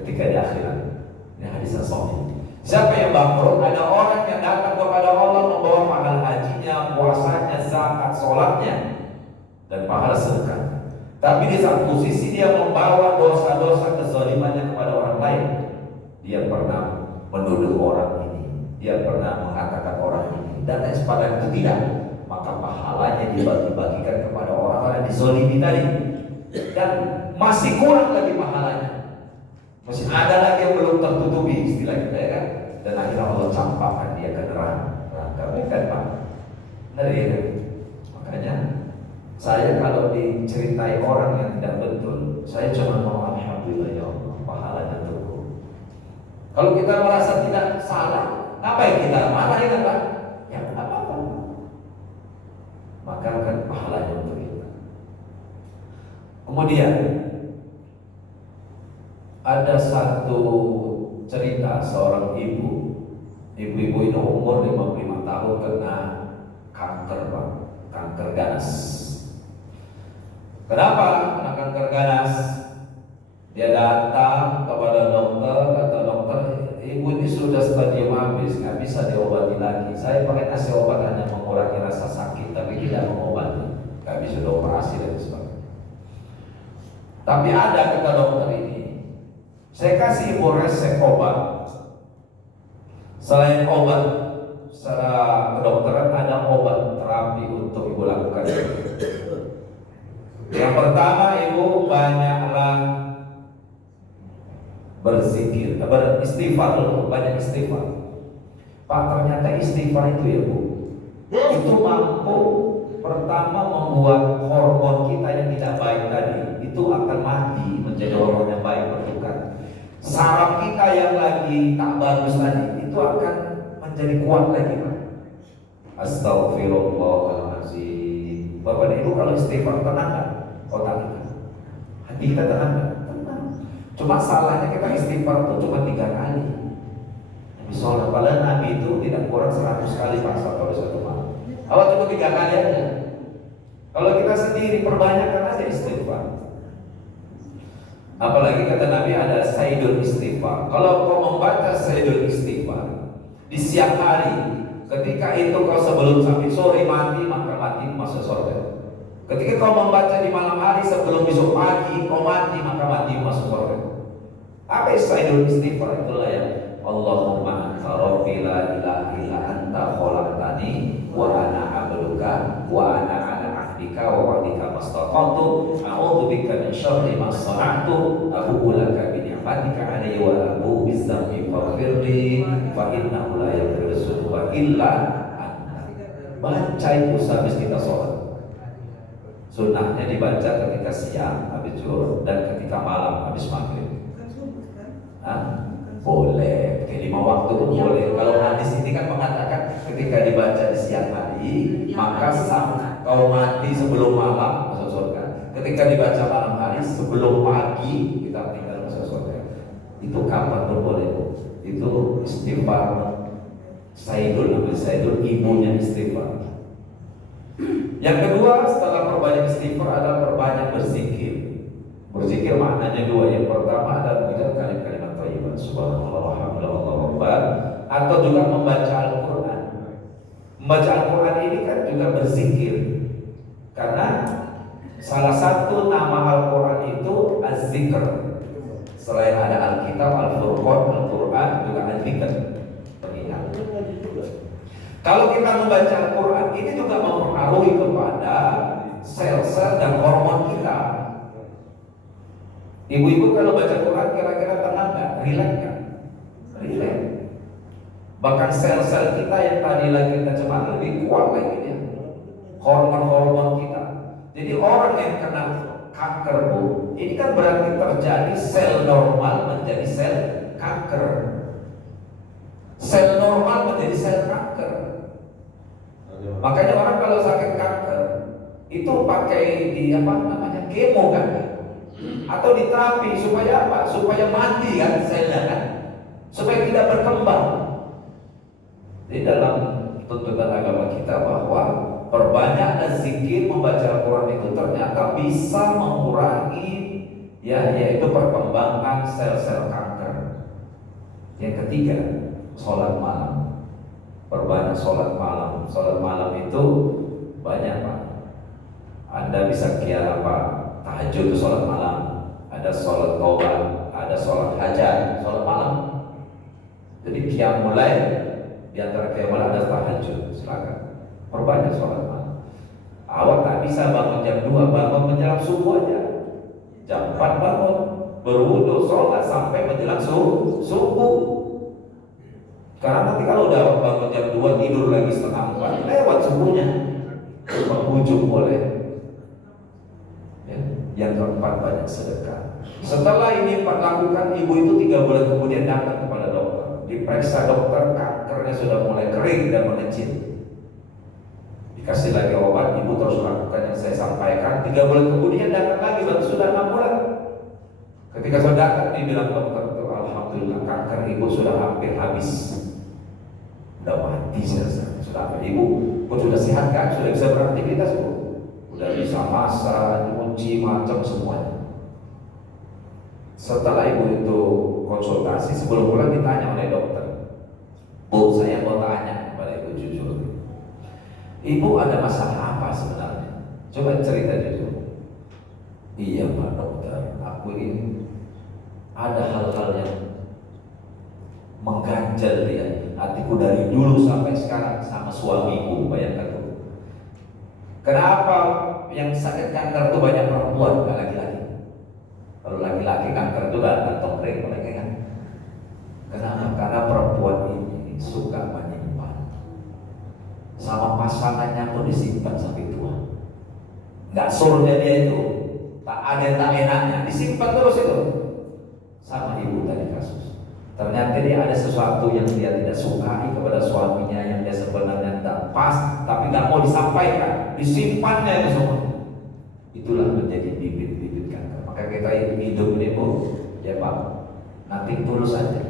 ketika di akhirat. Ini hadis sahih. Siapa yang bangkrut? Ada orang yang datang kepada Allah membawa pahala hajinya, puasanya, zakat, sholatnya, dan pahala sedekah. Tapi di satu sisi dia membawa dosa-dosa kezalimannya kepada orang lain. Dia pernah menuduh orang ini, dia pernah mengatakan orang ini, dan sepada itu tidak, maka pahalanya dibagi-bagikan kepada orang-orang yang dizalimi tadi, dan masih kurang lagi pahalanya. Masih ada lagi yang belum tertutupi, istilah kita ya kan. Dan akhirnya Allah campakkan dia ke neraka. Kan Pak? Ngeri kan? Makanya saya kalau diceritai orang yang tidak betul, saya cuma mau alhamdulillah ya Allah, pahalanya cukup. Kalau kita merasa tidak salah, ngapain kita marahin apa? Ya apa-apa. Maka kan pahalanya untuk kita. Kemudian ada satu cerita seorang ibu. Ibu-ibu ini umur 55 tahun kena kanker, Pak. Kanker ganas. Kenapa kena kanker ganas? Dia datang kepada dokter, kata dokter, ibu ini sudah stadium habis, nggak bisa diobati lagi. Saya pakai kasih obat hanya mengurangi rasa sakit, tapi tidak mengobati. Nggak bisa dioperasi dan sebagainya. Tapi ada kata dokter ini, saya kasih ibu resep obat. Selain obat secara kedokteran, ada obat terapi untuk ibu lakukan. Yang pertama, ibu banyaklah berzikir, beristighfar dulu, banyak istighfar. Pak, ternyata istighfar itu ya Bu, itu mampu pertama membuat hormon kita yang tidak baik tadi itu akan mati menjadi hormon yang baik, bertukar. Saraf kita yang lagi tak bagus tadi itu akan menjadi kuat lagi, Pak. Astagfirullahaladzim. Bapak dan Ibu kalau istighfar tenang kan? Otak kita, hati kita tenang kan? Tenang. Cuma salahnya kita istighfar itu cuma 3 kali. Misalnya padahal Nabi itu tidak kurang 100 kali puasa kalau satu malam. Awal cuma 3 kali aja. Kalau kita sendiri perbanyakkan aja istighfar. Apalagi kata Nabi ada sayyidul istighfar. Kalau kau membaca sayyidul istighfar di siang hari, ketika itu kau sebelum sampai sore mati, maka mati masuk surga. Ketika kau membaca di malam hari sebelum besok pagi kau mati, maka mati masuk surga. Apa sayyidul istighfar? Itulah yang Allahumma anta rabbi la ilaha illa anta khalaqtani wa ana abduka wa ana ala ahdika wa wa'dika mastaqamtu a'udzu bika min syarri ma sana'tu abu'u laka bi ni'matika 'alayya wa abu'u bidzambi faghfirli fa innahu la yaghfiru dzunuba illa anta. Baca itu habis kita sholat. Sunnahnya dibaca ketika siang habis zuhur dan ketika malam habis maghrib. Boleh, kayak 5 waktu pun boleh. Kalau hadis ini kan mengatakan ketika dibaca di siang hari, maka kau mati sebelum malam masuk surga. Ketika dibaca malam hari sebelum pagi kita tinggal masuk surga. Itu kapan pun boleh. Itu istighfar sayyidul, namanya sayyidul, ibunya istighfar. Yang kedua setelah perbanyak istighfar adalah perbanyak berzikir. Berzikir maknanya 2. Yang pertama adalah mengucapkan kalimat-kalimat thayyibah, subhanallah walhamdulillah wallahu akbar, atau juga membaca Al-Qur'an. Membaca Al-Qur'an ini kan juga berzikir. Karena salah satu nama Al-Qur'an itu Az-Zikr. Selain ada Alkitab, Al-Furqan, Al-Qur'an, juga Az-Zikr, pengingat. Kalau kita membaca Al-Qur'an ini juga mempengaruhi kepada sel-sel dan hormon kita. Ibu-ibu kalau baca Quran kira-kira tenang nggak? Rileks nggak? Rileks. Bahkan sel-sel kita yang tadi lagi kita cemar lebih kuat lagi dia. Hormon-hormon kita. Jadi orang yang kena kanker Bu, ini kan berarti terjadi sel normal menjadi sel kanker. Sel normal menjadi sel kanker. Makanya orang kalau sakit kanker itu pakai di apa namanya kemo kan? Atau diterapi supaya apa? Supaya mati kan selnya kan? Supaya tidak berkembang. Di dalam tuntutan agama kita bahwa perbanyak dan zikir membaca Al-Quran itu ternyata bisa mengurangi yaitu perkembangan sel-sel kanker. Yang ketiga, sholat malam. Perbanyak sholat malam. Sholat malam itu banyak Pak. Anda bisa kira apa? Tahajud itu sholat malam. Ada sholat taubat, ada sholat hajat, sholat malam. Jadi qiyamul lail, di antara qiyamul lail ada tahajud. Silakan perbanyak sholat malam. Awak tak bisa bangun jam 2, bangun menjelang subuh aja. Jam 4 bangun, berwudu, sholat sampai menjelang subuh. Karena nanti kalau udah bangun jam 2 tidur lagi setengah 4, lewat subuhnya. Penghujung boleh. Ya. Yang keempat, banyak sedekah. Setelah ini Pak lakukan, ibu itu 3 bulan kemudian datang kepada dokter. Diperiksa dokter, kankernya sudah mulai kering dan mengecil. Dikasih lagi obat, ibu terus lakukan yang saya sampaikan. 3 bulan kemudian datang lagi, baru sudah 6 bulan. Ketika sudah datang, dibilang dokter itu, alhamdulillah kanker ibu sudah hampir habis. Udah mati sudah ibu pun sudah sehat kan, sudah bisa beraktivitas bu, udah bisa masak, nyuci, macam semuanya. Setelah ibu itu konsultasi, sebelum pulang ditanya oleh dokter, bu saya mau tanya kepada ibu jujur, ibu ada masalah apa sebenarnya? Coba cerita jujur. Iya Pak Dokter, aku ini ada hal-hal yang mengganjal dia hatiku dari dulu sampai sekarang sama suamiku. Bayangkan tuh. Kenapa yang sakit kanker itu banyak perempuan bukan laki-laki? Kalau laki-laki kanker itu gak kantong kering mereka kan. Kenapa? Karena perempuan ini suka menyimpan. Sama pasangannya pun disimpan sampai tua. Gak surnya dia itu, tak ada tak enaknya, disimpan terus itu. Sama ibu tadi kasus. Ternyata dia ada sesuatu yang dia tidak sukai kepada suaminya, yang dia sebenarnya tidak pas, tapi nggak mau disampaikan, disimpannya itu semua. Itulah menjadi bibit-bibit kanker. Maka kita hidup ini bu, ya Pak, nanti tulus saja.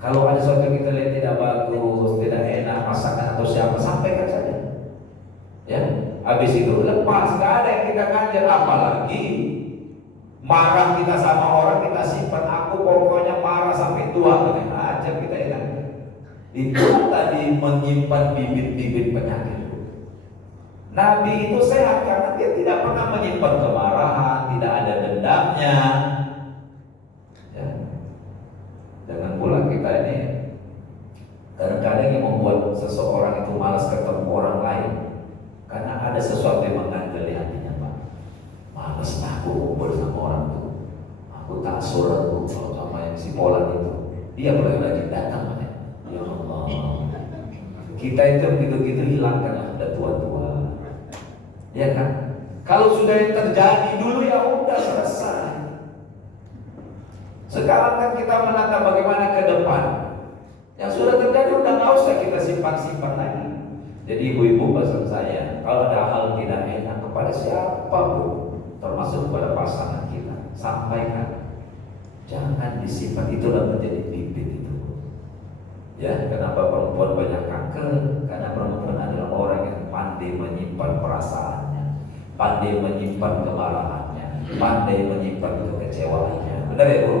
Kalau ada sesuatu yang kita lihat tidak bagus, tidak enak, pasangan atau siapa, sampaikan saja. Ya, habis itu lepas, nggak ada yang kita ganjal, apalagi marah kita sama orang kita simpan. Aku pokoknya marah sampai tua, aja kita enak. Itu tadi menyimpan bibit-bibit penyakit. Nabi itu sehat karena dia tidak pernah menyimpan kemarahan, tidak ada dendamnya. Ya. Jangan pula kita ini kadang-kadang yang membuat seseorang itu malas ketemu orang lain karena ada sesuatu yang mengganjal di hatinya. Males aku kumpul sama orang tuh. Aku tak surat tuh kalau sama yang si Polan itu. Dia boleh lagi datang ya. Ya Allah. Kita itu begitu-gitu hilangkan udah tua-tua. Ya kan? Kalau sudah yang terjadi dulu ya udah selesai. Sekarang kan kita menata bagaimana ke depan. Yang sudah terjadi udah nggak usah kita simpan-simpan lagi. Jadi ibu-ibu pesan saya, kalau ada hal tidak enak kepada siapapun, termasuk kepada pasangan kita, sampaikan. Jangan disimpan, itulah menjadi bibit itu. Ya, kenapa perempuan banyak kanker? Karena perempuan adalah orang yang pandai menyimpan perasaannya, pandai menyimpan kemarahannya, pandai menyimpan kekecewaannya. Benar ya Bu?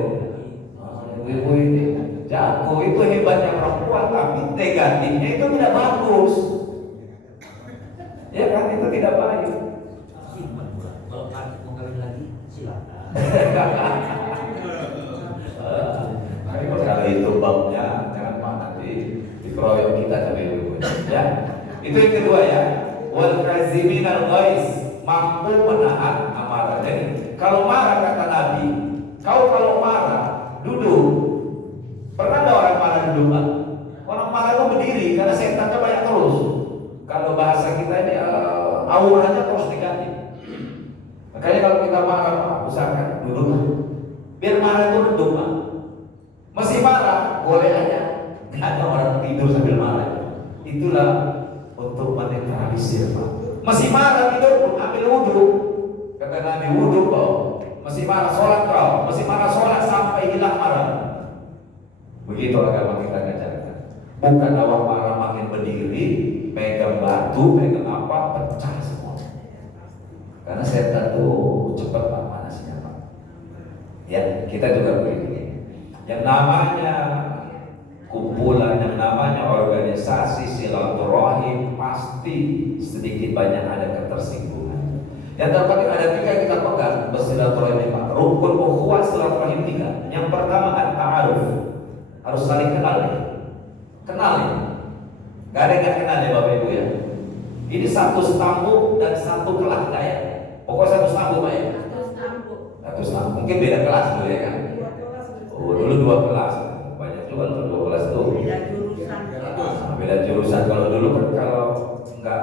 Ibu ini jago, itu hebatnya perempuan, tapi negatifnya itu tidak bagus. Ya kan, itu tidak baik. Kalau mau kawin lagi silakan. Kalau itu babnya jangan mah nanti dikeroyok kita tapi ibu. Ya, itu yang kedua ya. Wal kaziminal ghaiz, mampu menahan amarah. Jadi kalau marah kata Nabi, kau kalau marah duduk. Pernah ada orang marah duduk kan? Orang marah itu berdiri karena setannya banyak terus. Kalau bahasa kita ini auranya terus negatif. Makanya kalau kita marah, usahakan duduk, biar marah itu redup. Masih marah, boleh aja. Nggak ada orang tidur sambil marah. Itulah untuk menetralisir Pak. Masih marah tidur, ambil wudhu. Kata Nabi, wudhu kau. Masih marah, sholat kau. Masih marah, sholat sampai hilang marah. Begitu agama kita ngajarkan. Bukan awal marah makin berdiri, pegang batu, pegang apa, pecah semua. Karena setan tuh cepat Pak panasnya Pak. Ya, kita juga begini. Yang namanya kumpulan yang namanya organisasi silaturahim pasti sedikit banyak ada ketersinggungan. Yang terpenting ada 3 yang kita pegang bersilaturahim. Rukun ukhuwah silaturahim 3. Yang pertama at-ta'aruf, harus saling kenal nih. Kenal nih. Gak ada yang gak kenal ya Bapak Ibu ya. Ini satu stambu dan satu kelas ya. Pokoknya satu stambu Pak ya. Satu stambu. Mungkin beda kelas dulu ya kan. Oh dulu 2 kelas. Banyak juga loh 2 kelas tuh. Beda jurusan. Beda jurusan. Kalau dulu kan kalau enggak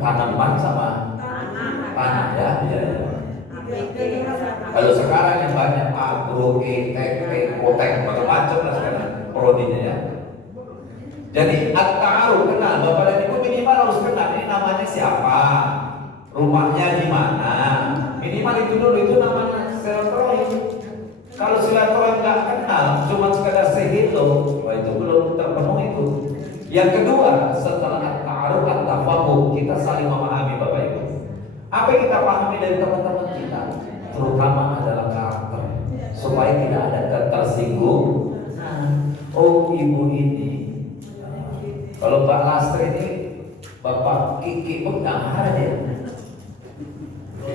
tanaman sama tanah ya. Kalau sekarang yang banyak agro, kotek, macam-macam lah sekarang prodinya ya. Jadi at-ta'aruf, kenal. Bapak dan Ibu minimal harus kenal ini namanya siapa, rumahnya di mana. Minimal itu dulu, itu namanya silaturahim. Kalau silaturahim nggak kenal, cuma sekedar say hello, wah itu belum terpenuhi itu. Yang kedua, setelah at-ta'aruf, at-tafahum, kita saling memahami Bapak Ibu. Apa yang kita pahami dari teman-teman kita, terutama adalah karakter, supaya tidak ada ketersinggung. Oh ibu ini, kalau Mbak Lastri ini, Bapak Kiki pun nggak ada ya.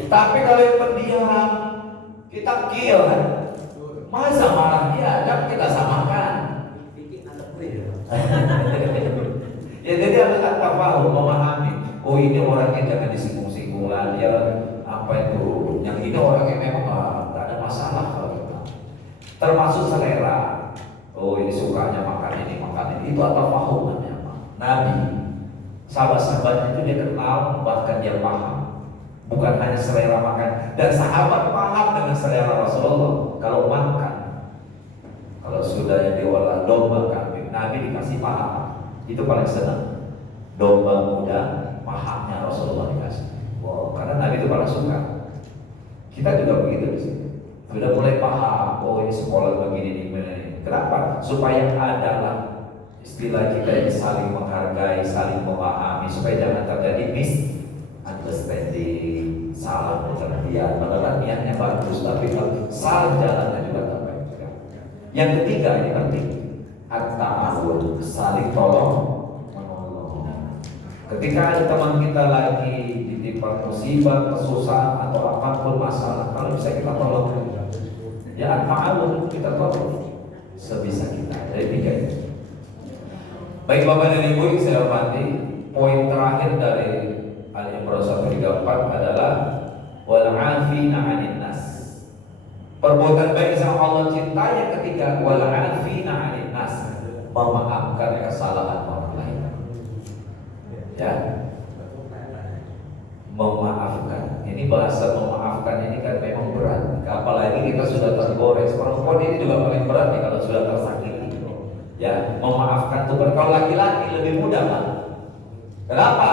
Tapi kalau yang pendiam, kita kill kan. Masa marah dia, jangan kita samakan. Ya jadi harus tafahum, memahami. Oh ini orangnya jangan disinggung-singgung lah, dia apa itu. Yang ini orangnya memang nggak ada masalah kalau kita. Termasuk selera. Oh ini sukanya makan ini, makan ini. Itu tafahum namanya. Nabi, sahabat-sahabatnya itu dia kenal, bahkan dia paham. Bukan hanya selera makan. Dan sahabat paham dengan selera Rasulullah. Kalau makan, kalau sudah yang diolah domba kambing, Nabi dikasih paham. Itu paling senang. Domba muda, pahamnya Rasulullah dikasih. Wow, karena Nabi itu paling suka. Kita juga begitu di sini. Sudah mulai paham. Oh ini sekolah begini nih. Kenapa? Supaya adalah istilah kita ini saling menghargai, saling memahami, supaya jangan terjadi misunderstanding, salah pengertian. Padahal niatnya bagus, tapi kalau salah jalannya juga tak baik. Yang ketiga ini penting, at-ta'awun, saling tolong menolong. Ketika ada teman kita lagi ditimpa musibah, kesusahan atau apapun masalah, kalau bisa kita tolong, ya at-ta'awun, kita tolong sebisa kita. Jadi 3 itu. Baik Bapak dan Ibu yang saya hormati, poin terakhir dari Al-Imran 134 adalah wal 'afina 'anil nas. Perbuatan baik sama Allah cinta. Yang ketiga wal 'afina 'anil nas, memaafkan kesalahan orang lain. Ya. Memaafkan. Ini bahasa memaafkan ini kan memang berat. Apalagi kita sudah tergores. Perempuan ini juga paling berat nih kalau sudah tersakiti. Ya, memaafkan itu kalau laki-laki lebih mudah Pak. Kenapa?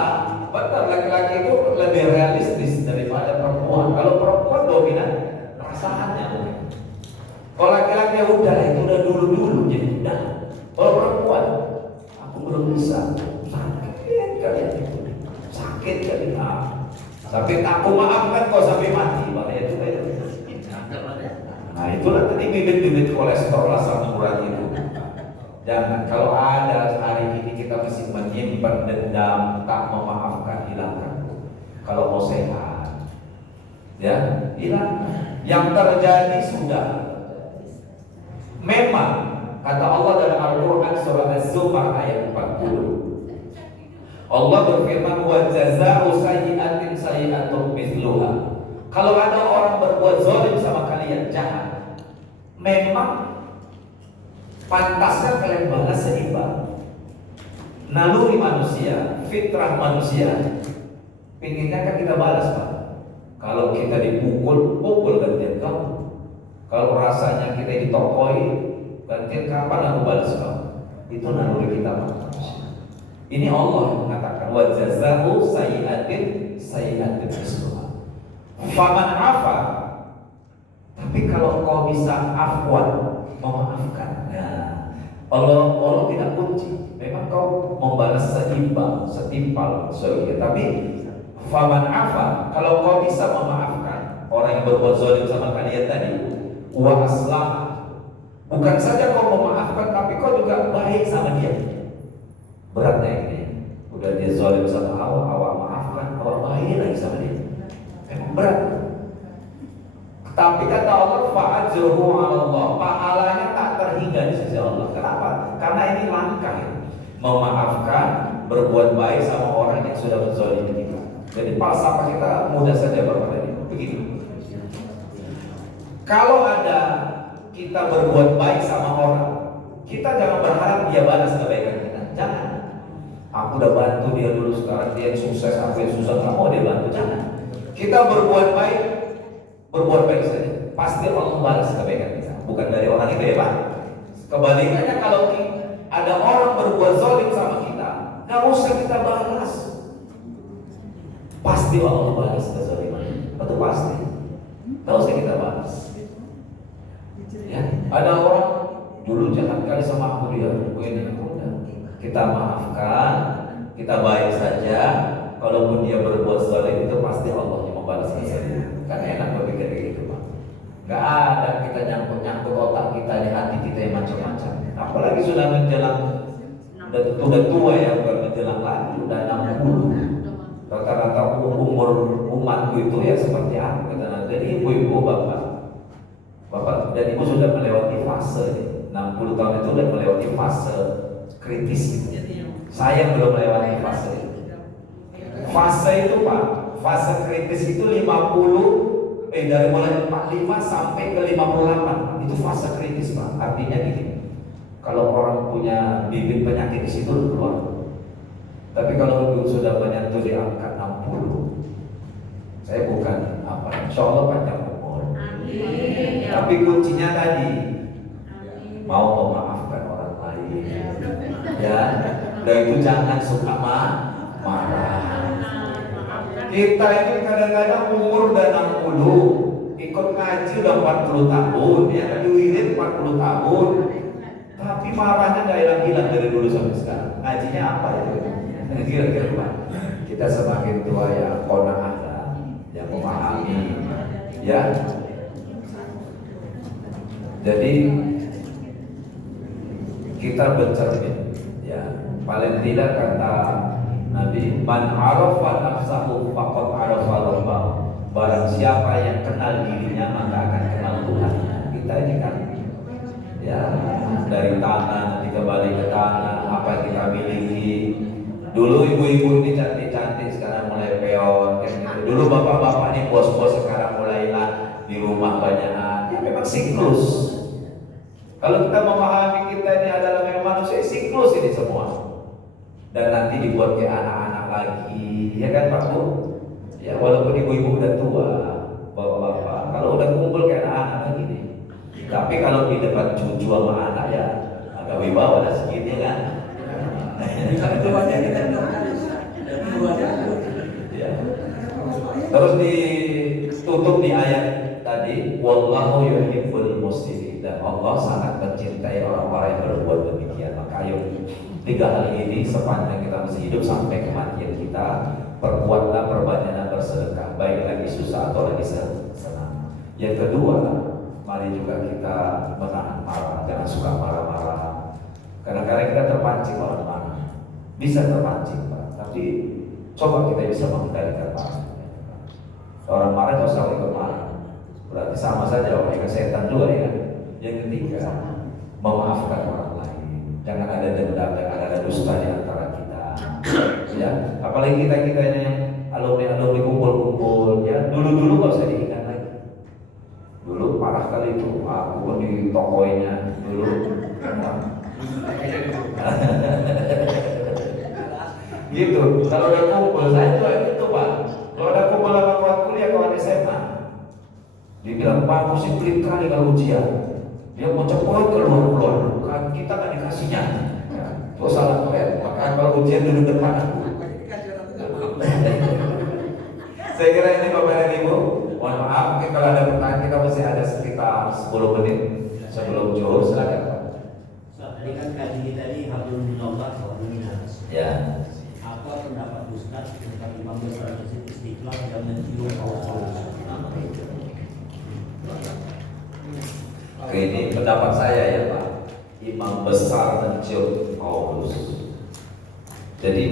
Betul, laki-laki itu lebih realistis daripada perempuan. Kalau perempuan dominan perasaannya. Kalau laki-laki ya udah itu udah dulu jadi udah. Kalau perempuan, aku belum bisa. Sakit kali itu. Sakit kali. Tapi aku maafkan kau sampai mati, bahaya juga itu. Nah itulah tadi bibit-bibit kolesterol asam urat itu. Jangan, kalau ada hari ini kita masih menyimpan dendam, tak memaafkan, hilangkan. Kalau mau sehat, ya hilang. Yang terjadi sudah. Memang kata Allah dalam Al-Quran surah Az-Zumar ayat 40. Allah berfirman wa jazaa'u sayyi'atin sayyi'atun mithluha. Kalau ada orang berbuat zalim sama kalian, jahat, memang pantasnya kalian balas seimbang. Naluri manusia, fitrah manusia, pinginnya kan kita balas Pak. Kalau kita dipukul, pukul gantian kamu. Kalau rasanya kita ditokoi, gantian kapan aku balas kamu. Itu naluri kita manusia. Ini Allah yang mengatakan wa jazaa'u sayyi'atin sayyi'atun mithluha. Faman afa, tapi kalau kau bisa afwan, memaafkan. Nah, Allah tidak kunci. Memang kau membalas setimpal, tapi faman afa, kalau kau bisa memaafkan orang yang berbuat zalim sama kalian tadi, wa aslam, Bukan saja kau memaafkan, tapi kau juga baik sama dia. Beratnya ini. Udah dia zalim sama awak maafkan, awak baik lagi sama dia. Emang berat. Tapi kata Allah, fa'ajruhu 'ala Allah, pahalanya tak terhingga di sisi Allah. Kenapa? Karena ini langkah memaafkan, berbuat baik sama orang yang sudah menzalimi kita. Jadi falsafah kita mudah saja berkata ini. Begini. Kalau ada kita berbuat baik sama orang, kita jangan berharap dia balas kebaikan kita. Jangan. Aku udah bantu dia dulu, sekarang dia sukses, aku yang susah, nggak mau dia bantu. Jangan. Kita berbuat baik saja. Pasti Allah balas kebaikan kita. Bukan dari orang itu ya Pak. Kebalikannya kalau ada orang berbuat zalim sama kita, nggak usah kita balas. Pasti Allah balas kezaliman. Itu pasti. Nggak usah kita balas. Ya, ada orang dulu jahat kali sama aku dia, ini udah kita maafkan, kita baik saja. Kalaupun dia berbuat zalim itu pasti Allah yang membalas kezaliman. Kan enak berpikir kayak gitu Pak. Gak ada kita nyangkut otak kita di hati kita yang macam-macam. Apalagi sudah menjelang, udah tua ya, bukan menjelang lagi, udah 60. Rata-rata umur umatku itu ya seperti aku kata. Jadi ibu-ibu bapak dan ibu sudah melewati fase 60 tahun itu sudah melewati fase kritis gitu. Saya belum melewati fase itu. Fase itu Pak, fase kritis itu 50 dari mulai 45 sampai ke 58 itu fase kritis Pak. Artinya gini, kalau orang punya bibit penyakit di situ keluar. Tapi kalau sudah menyentuh di angka 60, saya bukan apa, insya Allah panjang umur. Amin. Tapi kuncinya tadi mau memaafkan orang lain. Ya, dan itu jangan suka marah. Kita ini kadang-kadang umur udah 60, ikut ngaji udah 40 tahun, ya tadi wirid 40 tahun. Tapi marahnya gak hilang-hilang dari dulu sampai sekarang. Ngajinya apa ya? Kira-kira Pak, kita semakin tua ya qanaah yang memahami, ya. Jadi kita bercermin, ya. Paling tidak kata Nabi, man arafa nafsahu faqad arafa rabbahu. Barang siapa yang kenal dirinya maka akan kenal Tuhan. Kita ini kan, ya, dari tanah nanti kembali ke tanah, apa yang kita miliki. Dulu ibu-ibu ini cantik-cantik, sekarang mulai peon. Dulu bapak-bapak ini bos-bos, sekarang mulailah di rumah banyakan. Ya memang siklus. Kalau kita memahami kita ini adalah memang manusia, siklus ini semua. Dan nanti dibuat ke anak-anak lagi, ya kan Pak Bu? Ya walaupun ibu-ibu udah tua, bapak-bapak, kalau udah kumpul ke anak-anak lagi nih. Tapi kalau di depan cucu sama anak ya agak wibawa lah segini kan. Ya. Terus ditutup di ayat tadi, wallahu yuhibbul muhsinin, dan Allah sangat mencintai orang-orang yang berbuat demikian. Maka ayo 3 hal ini sepanjang kita masih hidup sampai kematian kita, perbuatlah, perbanyaklah bersedekah, baik lagi susah atau lagi senang. Yang kedua, mari juga kita menahan marah, jangan suka marah-marah. Kadang-kadang kita terpancing orang marah, bisa terpancing Pak, tapi coba kita bisa mengendalikan marah. Orang marah itu usah ikut marah, berarti sama saja orang ikut setan juga ya. Yang ketiga, memaafkan orang lain, jangan ada dendam, jangan ada dusta di antara kita. Ya, apalagi kita yang alumni kumpul-kumpul, ya dulu nggak usah diingat lagi. Dulu parah kali itu, aku pun di tokonya dulu. Gitu. Kalau udah kumpul, saya juga gitu Pak. Kalau udah kumpul sama kawan kuliah, kawan SMA, dia bilang Pak, aku sih pelit kali kalau ujian. Dia mau cepet keluar, kan kita kan dikasihnya. Terus salah kalian, maka kalau ujian duduk depan aku. Saya kira ini Bapak dan Ibu, mohon maaf mungkin kalau ada pertanyaan, kita masih ada sekitar 10 menit sebelum zuhur, silakan Pak. Tadi kan kaji kita ini hablum minallah wa minas. Ya. Apa pendapat Ustaz tentang Imam Besar Masjid Istiqlal yang mencium bau Ini pendapat saya ya Pak. Imam besar mencium Paulus. Jadi